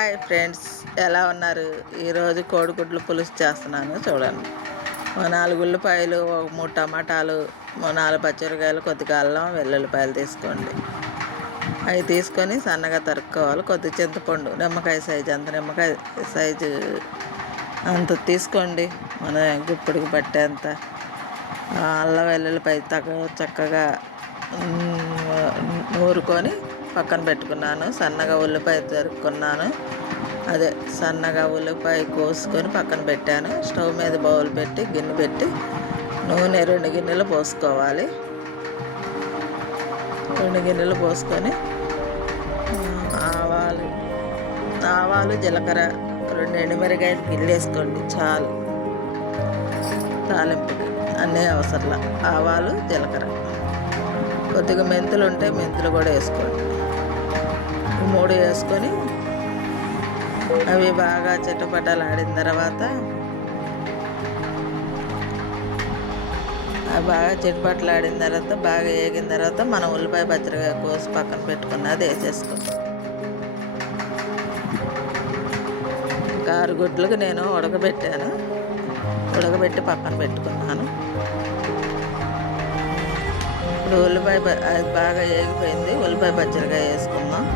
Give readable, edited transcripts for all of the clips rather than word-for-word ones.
Hi friends, ఎలా ఉన్నారు? ఈరోజు కోడిగుడ్లు పులుసు చేస్తున్నాను చూడండి. 4 ఉల్లిపాయలు, 3 టమాటాలు, 4 పచ్చిమిరకాయలు, కొద్దిగా అల్లం, వెల్లుల్లిపాయలు తీసుకోండి. అవి తీసుకొని సన్నగా తరుక్కోవాలి. కొద్ది చింతపండు, నిమ్మకాయ సైజు అంత నిమ్మకాయ సైజు అంత తీసుకోండి. మన గుప్పిడికి పట్టేంత అల్లం వెల్లుల్లిపాయ చక్కగా నూరుకొని పక్కన పెట్టుకున్నాను. సన్నగా ఉల్లిపాయ తరుక్కున్నాను. సన్నగా ఉల్లిపాయ కోసుకొని పక్కన పెట్టాను. స్టవ్ మీద బౌల్ పెట్టి గిన్నె పెట్టి నూనె 2 గిన్నెలు పోసుకోవాలి. 2 గిన్నెలు పోసుకొని ఆవాలు జీలకర్ర 2 ఎండుమిరకాయలు గిల్లేసుకోండి చాలు. తాలింపుకి అన్నీ అవసరంలా ఆవాలు జీలకర్ర, కొద్దిగా మెంతులు ఉంటే మెంతులు కూడా వేసుకోండి. 3 వేసుకొని అవి బాగా చిట్టపట్టలాడిన తర్వాత బాగా వేగిన తర్వాత మనం ఉల్లిపాయ పచ్చడిగా కోసి పక్కన పెట్టుకున్నది వేసేసుకోండి. 6 గుడ్లకు నేను ఉడకబెట్టి పక్కన పెట్టుకున్నాను. ఇప్పుడు ఉల్లిపాయ అది బాగా వేగిపోయింది. ఉల్లిపాయ పచ్చడిగా వేసుకుందాం.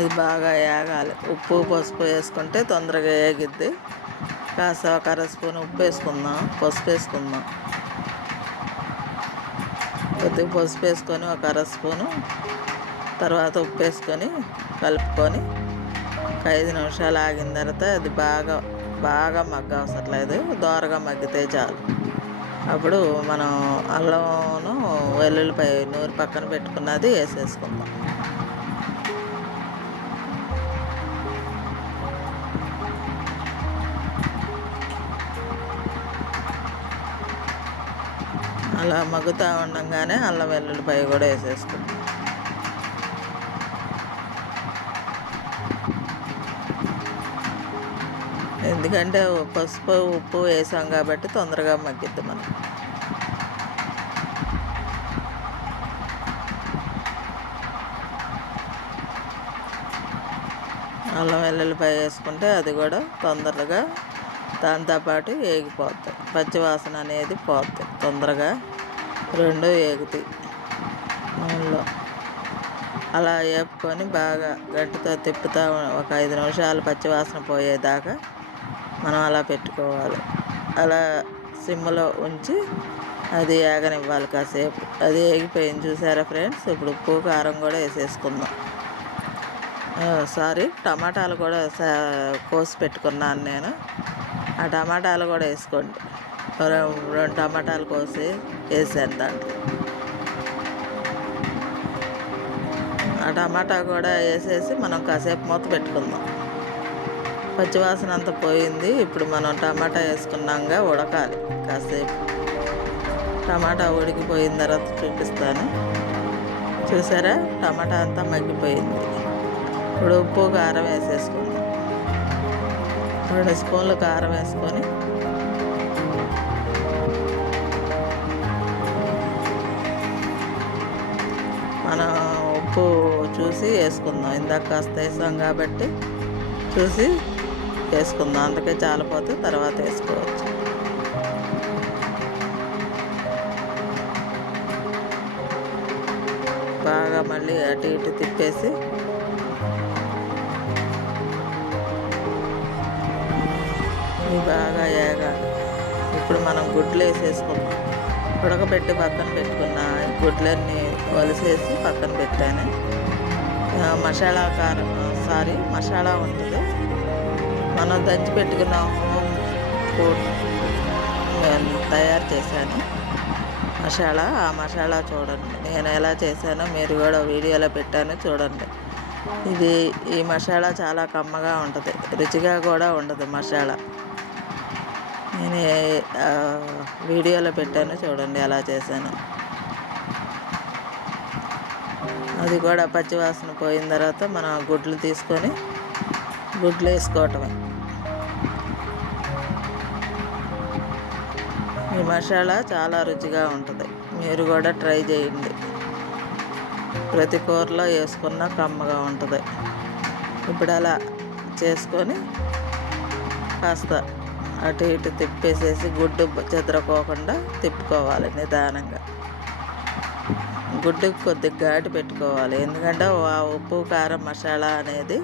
అది బాగా వేగాలి. ఉప్పు పసుపు వేసుకుంటే తొందరగా వేగిద్ది. కాస్త 1 స్పూన్ ఉప్పు వేసుకుందాం, పసుపు వేసుకుందాం. కొద్దిగా పసుపు వేసుకొని 1 స్పూను తర్వాత ఉప్పు వేసుకొని కలుపుకొని 5 నిమిషాలు ఆగిన తర్వాత అది బాగా మగ్గ అవసరం లేదు, దోరగా మగ్గితే చాలు. అప్పుడు మనం అల్లమును వెల్లుల్లిపాయ నూరి పక్కన పెట్టుకున్నది వేసేసుకుందాం. అలా మగ్గుతూ ఉండగానే అల్లం వెల్లుల్లిపాయ కూడా వేసేసుకుంటాం. ఎందుకంటే పసుపు ఉప్పు వేసాం కాబట్టి తొందరగా మగ్గిద్ది మనం. అల్లం వెల్లుల్లిపాయ వేసుకుంటే అది కూడా తొందరగా దాంతోపాటు వేగిపోతాయి. పచ్చివాసన అనేది పోతుంది తొందరగా. 2 వేగుతాయి నూనెలో. అలా వేపుకొని బాగా గట్టితో తిప్పుతూ ఒక 5 నిమిషాలు పచ్చివాసన పోయేదాకా మనం అలా పెట్టుకోవాలి. అలా సిమ్లో ఉంచి అది వేగనివ్వాలి కాసేపు. అది వేగిపోయింది చూసారా ఫ్రెండ్స్. ఇప్పుడు ఉప్పు కారం కూడా వేసేసుకుందాం. టమాటాలు కూడా కోసి పెట్టుకున్నాను నేను. ఆ టమాటాలు కూడా వేసుకోండి. 2 టమాటాలు కోసి వేసాను దాంట్లో. ఆ టమాటా కూడా వేసేసి మనం కాసేపు మూత పెట్టుకుందాం. పచ్చివాసన అంతా పోయింది. ఇప్పుడు మనం టమాటా వేసుకున్నాక ఉడకాలి కాసేపు. టమాటా ఉడికిపోయిన తర్వాత చూపిస్తాను. చూసారా, టమాటా అంతా మగ్గిపోయింది. ఇప్పుడు ఉప్పు కారం వేసేసుకుందాం. 2 స్పూన్లు కారం వేసుకొని మనం ఉప్పు చూసి వేసుకుందాం. ఇందాక కాస్త వేసాం కాబట్టి చూసి వేసుకుందాం. అందుకే చాలిపోతే తర్వాత వేసుకోవచ్చు. బాగా మళ్ళీ అటు ఇటు తిప్పేసి బాగా వేగాలి. ఇప్పుడు మనం గుడ్లు వేసేసుకుందాం. ఉడకబెట్టి పక్కన పెట్టుకున్న గుడ్లన్నీ వలిసేసి పక్కన పెట్టాను. మసాలా ఉంటుంది. మనం దంచి పెట్టుకున్న హోమ్ ఫుడ్ తయారు చేశాను మసాలా. ఆ మసాలా చూడండి, నేను ఎలా చేశానో మీరు కూడా వీడియోలో పెట్టాను చూడండి. ఈ మసాలా చాలా కమ్మగా ఉంటుంది, రుచిగా కూడా ఉండదు మసాలా. నేను వీడియోలో పెట్టాను చూడండి ఎలా చేశాను. అది కూడా పచ్చివాసన పోయిన తర్వాత మనం గుడ్లు తీసుకొని గుడ్లు వేసుకోవటమే. ఈ మసాలా చాలా రుచిగా ఉంటుంది, మీరు కూడా ట్రై చేయండి. ప్రతి కూరలో వేసుకున్న కమ్మగా ఉంటుంది. ఇప్పుడు అలా చేసుకొని కాస్త అటు ఇటు తిప్పేసేసి గుడ్డు చెదరకోకుండా తిప్పుకోవాలి నిదానంగా. గుడ్డుకి కొద్దిగా ఘాటు పెట్టుకోవాలి, ఎందుకంటే ఆ ఉప్పు కారం మసాలా అనేది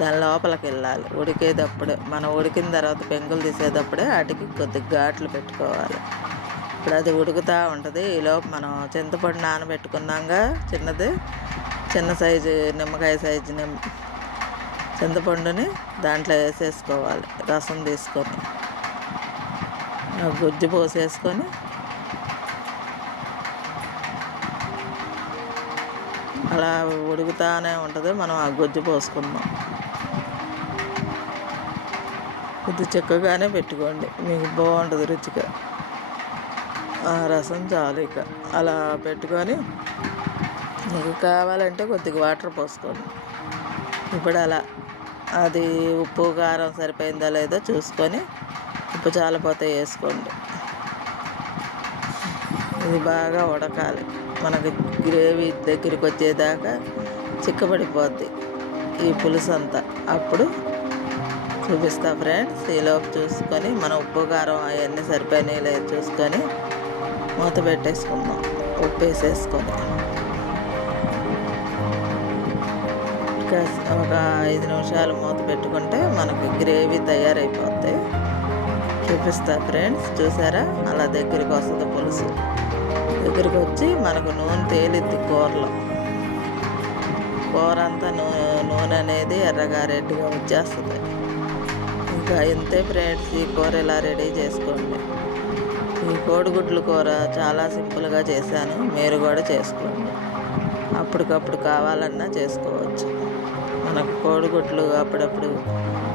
దాని లోపలికి వెళ్ళాలి. ఉడికేటప్పుడే మనం ఉడికిన తర్వాత పెంకులు తీసేటప్పుడే వాటికి కొద్దిగా ఘాట్లు పెట్టుకోవాలి. ఇప్పుడు అది ఉడుకుతూ ఉంటుంది. ఈలోపు మనం చింతపండు నానబెట్టుకున్నాగా చిన్న సైజు నిమ్మకాయ సైజు చింతపండుని దాంట్లో వేసేసుకోవాలి. రసం తీసుకొని గుజ్జు పోసేసుకొని అలా ఉడుకుతూనే ఉంటుంది. మనం ఆ గుజ్జు పోసుకుందాం. కొద్ది చిక్కగానే పెట్టుకోండి, మీకు బాగుంటుంది రుచిగా. ఆ రసం చాలు. ఇక అలా పెట్టుకొని మీకు కావాలంటే కొద్దిగా వాటర్ పోసుకోండి. ఇప్పుడు అలా అది ఉప్పు కారం సరిపోయిందో లేదో చూసుకొని ఉప్పు చాలిపోతే వేసుకోండి. ఇది బాగా ఉడకాలి, మనకి గ్రేవీ దగ్గరికి వచ్చేదాకా చిక్కబడిపోద్ది ఈ పులుసు అంతా. అప్పుడు చూపిస్తా ఫ్రెండ్స్. ఈలోపు చూసుకొని మనం ఉప్పు కారం అవన్నీ సరిపోయినాయి లేదు చూసుకొని మూత పెట్టేసుకుందాం. ఉప్పు వేసేసుకొని ఒక 5 నిమిషాలు మూత పెట్టుకుంటే మనకి గ్రేవీ తయారైపోద్ది. చూపిస్తా ఫ్రెండ్స్. చూసారా, అలా దగ్గరికి వస్తుంది పులుసు. దగ్గరికి వచ్చి మనకు నూనె తేలిద్ది కూరలో. కూర అంతా నూనె అనేది ఎర్రగా రెడ్డిగా వచ్చేస్తుంది. ఇంకా ఇంతే ఫ్రెండ్స్, ఈ కూర ఇలా రెడీ చేసుకోండి. ఈ కోడిగుడ్లు కూర చాలా సింపుల్గా చేశాను, మీరు కూడా చేసుకోండి. అప్పటికప్పుడు కావాలన్నా చేసుకోవచ్చు. మనకు కోడిగుడ్లు అప్పుడప్పుడు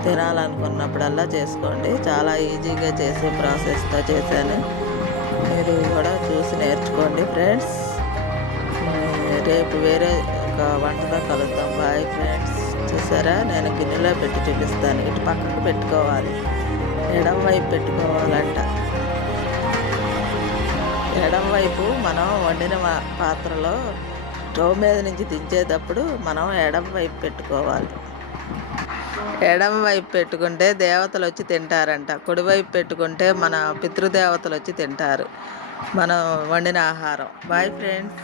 తినాలనుకున్నప్పుడల్లా చేసుకోండి. చాలా ఈజీగా చేసే ప్రాసెస్తో చేశాను, మీరు కూడా చూసి నేర్చుకోండి ఫ్రెండ్స్. రేపు వేరే ఒక వంటతో కలుద్దాం. Bye friends. చూసారా, నేను గిన్నెలో పెట్టి చూపిస్తాను. ఇటు పక్కకు పెట్టుకోవాలి, ఎడం వైపు పెట్టుకోవాలంట. ఎడం వైపు మనం వండిన పాత్రలో స్టవ్ మీద నుంచి దించేటప్పుడు మనం ఎడం వైపు పెట్టుకోవాలి. ఎడం వైపు పెట్టుకుంటే దేవతలు వచ్చి తింటారంట, కుడివైపు పెట్టుకుంటే మన పితృదేవతలు వచ్చి తింటారు మనం వండిన ఆహారం. Bye friends.